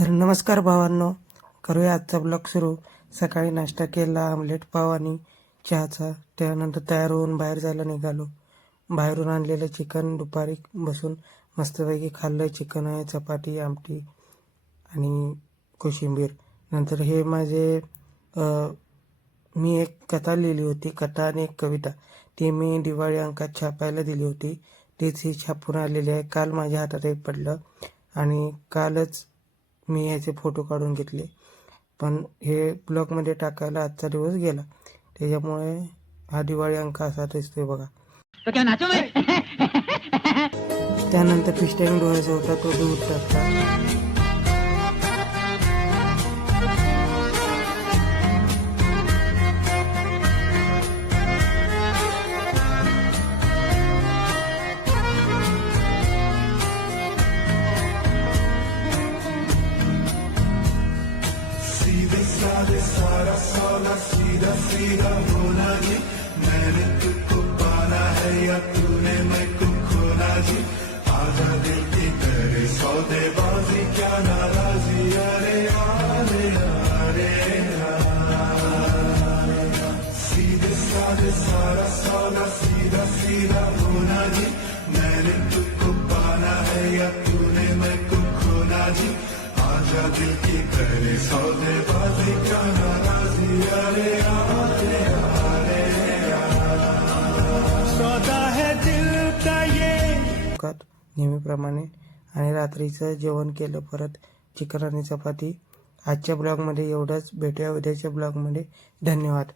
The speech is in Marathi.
तर नमस्कार भावांनो, करूया आजचा ब्लॉग सुरू. सकाळी नाश्ता केला, आमलेट पाव आणि चहाचा. त्यानंतर तयार होऊन बाहेर जायला निघालो. बाहेरून आणलेलं चिकन दुपारी बसून मस्तपैकी खाल्लं. चिकन आहे, चपाती, आमटी आणि कोशिंबीर. नंतर हे माझे मी एक कथा लिहिली होती, कथा आणि एक कविता. ती मी दिवाळी अंकात छापायला दिली होती. तीच ही छापून आलेली आहे. काल माझ्या हातात एक पडलं आणि कालच मी याचे फोटो काढून घेतले, पण हे ब्लॉगमध्ये टाकायला आजचा दिवस गेला. त्याच्यामुळे हा दिवाळी अंक असा दिसतोय बघा. त्यानंतर फिश टँक धुवायचा होता, तो धुवून टाकला. सारा सोना सीधा सीधा होना जी, मैंने तुझको पाना है या तूने मैं को खोना जी, आजा दिल की करे सौदेबाजी क्या नाराजी, अरे अरे अरे सीधे साधे सारा सोना सीधा सीधा होना जी, मैंने तुझको पाना है या तूने मैं को खोना जी, आजा दिल की करे सौदेबाजी क्या नाराजी, अरे अरे अरे सौदा है दिल का ये. नेहमीप्रमाणे आणि रात्रीचं जेवण केलं, परत चिकन आणि चपाती. आजच्या ब्लॉगमध्ये एवढंच. भेटूया उद्याच्या ब्लॉगमध्ये. धन्यवाद.